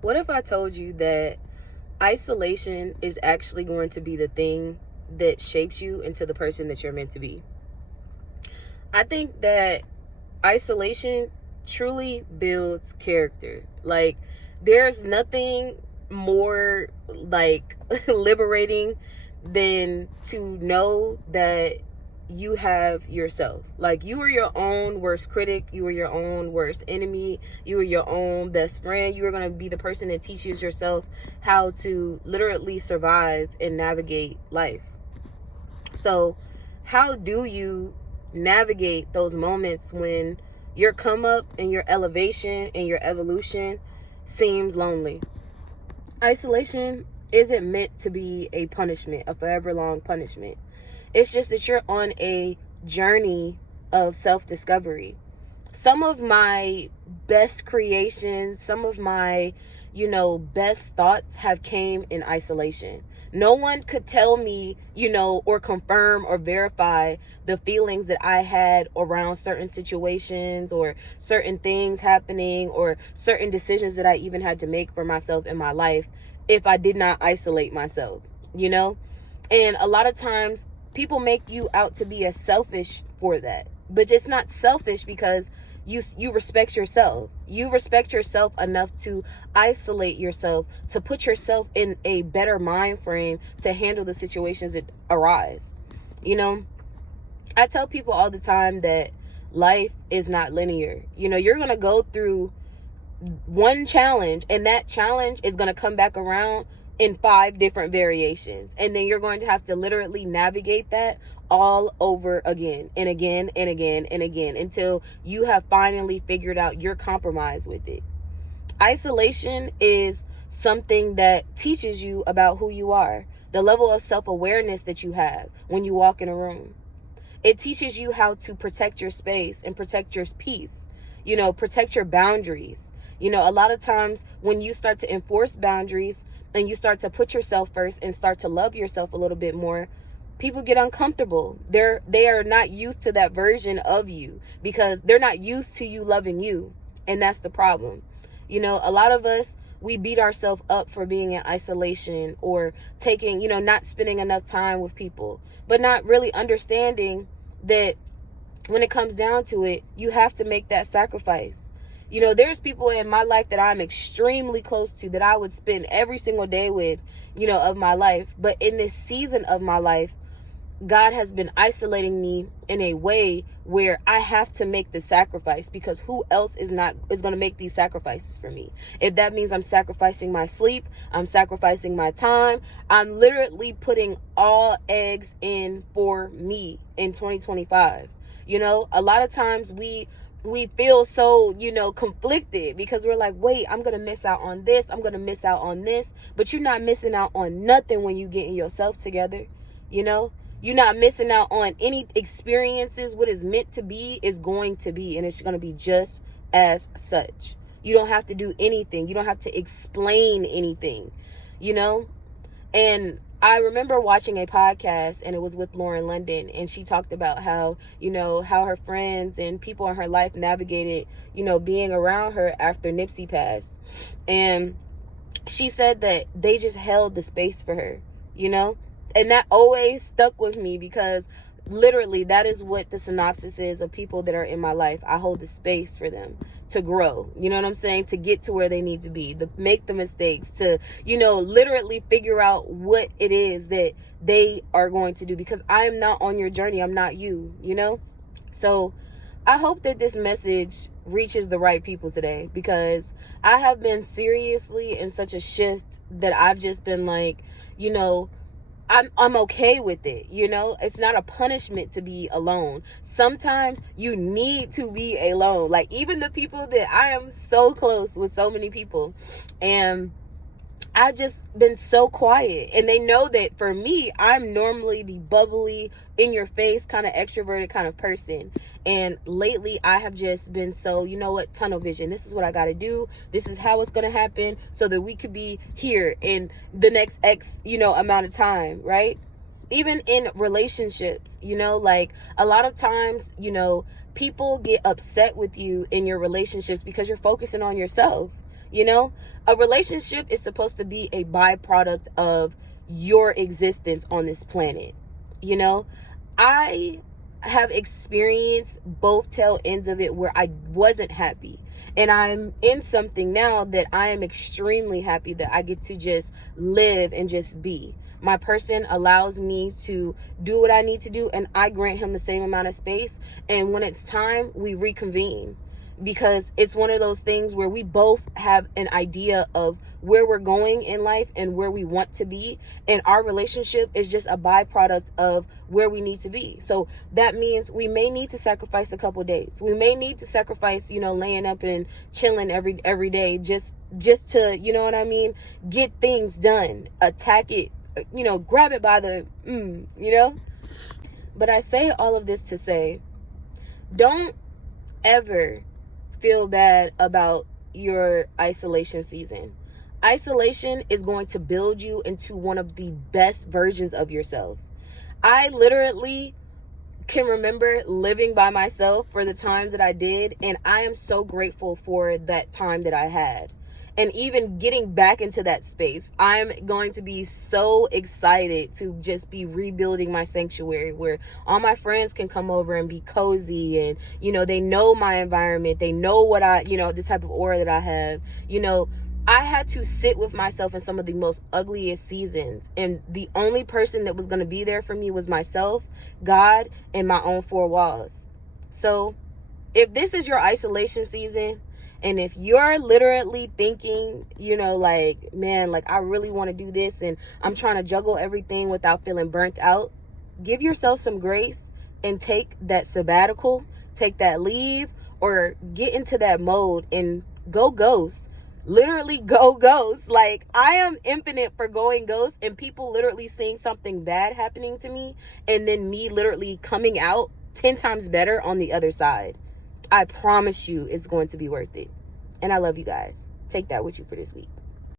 What if I told you that isolation is actually going to be the thing that shapes you into the person that you're meant to be? I think that isolation truly builds character. Like, there's nothing more like liberating than to know that you have yourself. Like, you are your own worst critic, you are your own worst enemy, you are your own best friend. You are going to be the person that teaches yourself how to literally survive and navigate life. So how do you navigate those moments when your come up and your elevation and your evolution seems lonely? Isolation isn't meant to be a punishment, a forever long punishment. It's just that you're on a journey of self-discovery. Some of my best creations, some of my, best thoughts have came in isolation. No one could tell me, or confirm or verify the feelings that I had around certain situations or certain things happening or certain decisions that I even had to make for myself in my life if I did not isolate myself, And a lot of times people make you out to be as selfish for that. But it's not selfish because you respect yourself. You respect yourself enough to isolate yourself, to put yourself in a better mind frame to handle the situations that arise. I tell people all the time that life is not linear. You're going to go through one challenge, and that challenge is going to come back around in 5 different variations, and then you're going to have to literally navigate that all over again and again and again and again until you have finally figured out your compromise with it. Isolation is something that teaches you about who you are, the level of self-awareness that you have when you walk in a room. It teaches you how to protect your space and protect your peace, protect your boundaries. A lot of times when you start to enforce boundaries and you start to put yourself first and start to love yourself a little bit more, people get uncomfortable. They are not used to that version of you because they're not used to you loving you. And that's the problem. A lot of us, we beat ourselves up for being in isolation or taking, not spending enough time with people, but not really understanding that when it comes down to it, you have to make that sacrifice. There's people in my life that I'm extremely close to that I would spend every single day with, of my life. But in this season of my life, God has been isolating me in a way where I have to make the sacrifice because who else is going to make these sacrifices for me? If that means I'm sacrificing my sleep, I'm sacrificing my time, I'm literally putting all eggs in for me in 2025. A lot of times we feel so, conflicted because we're like, wait, I'm going to miss out on this. I'm going to miss out on this. But you're not missing out on nothing when you getting yourself together. You're not missing out on any experiences. What is meant to be is going to be, and it's going to be just as such. You don't have to do anything. You don't have to explain anything, And I remember watching a podcast, and it was with Lauren London, and she talked about how, how her friends and people in her life navigated, being around her after Nipsey passed. And she said that they just held the space for her, and that always stuck with me because literally that is what the synopsis is of people that are in my life. I hold the space for them to grow, you know what I'm saying, to get to where they need to be, to make the mistakes, to, literally figure out what it is that they are going to do, because I am not on your journey. I'm not you, So I hope that this message reaches the right people today, because I have been seriously in such a shift that I've just been like, I'm okay with it. It's not a punishment to be alone. Sometimes you need to be alone. Like, even the people that I am so close with, so many people, and I just been so quiet, and they know that for me, I'm normally the bubbly, in your face kind of extroverted kind of person. And lately I have just been so, tunnel vision. This is what I got to do. This is how it's going to happen so that we could be here in the next X, amount of time, right? Even in relationships, like a lot of times, people get upset with you in your relationships because you're focusing on yourself. You know, a relationship is supposed to be a byproduct of your existence on this planet. You know, I have experienced both tail ends of it where I wasn't happy. And I'm in something now that I am extremely happy that I get to just live and just be. My person allows me to do what I need to do, and I grant him the same amount of space. And when it's time, we reconvene, because it's one of those things where we both have an idea of where we're going in life and where we want to be, and our relationship is just a byproduct of where we need to be. So that means we may need to sacrifice a couple dates. We may need to sacrifice, you know, laying up and chilling every day just to, you know what I mean, get things done, attack it, you know, grab it by the you know. But I say all of this to say, don't ever feel bad about your isolation season. Isolation is going to build you into one of the best versions of yourself. I literally can remember living by myself for the times that I did, and I am so grateful for that time that I had. And even getting back into that space, I'm going to be so excited to just be rebuilding my sanctuary where all my friends can come over and be cozy, and, you know, they know my environment. They know what I, you know, the type of aura that I have. You know, I had to sit with myself in some of the most ugliest seasons, and the only person that was going to be there for me was myself, God, and my own four walls. So if this is your isolation season, and if you're literally thinking, you know, like, man, like, I really want to do this and I'm trying to juggle everything without feeling burnt out, give yourself some grace and take that sabbatical, take that leave, or get into that mode and go ghost. Literally go ghost. Like, I am infinite for going ghost, and people literally seeing something bad happening to me and then me literally coming out 10 times better on the other side. I promise you it's going to be worth it. And I love you guys. Take that with you for this week.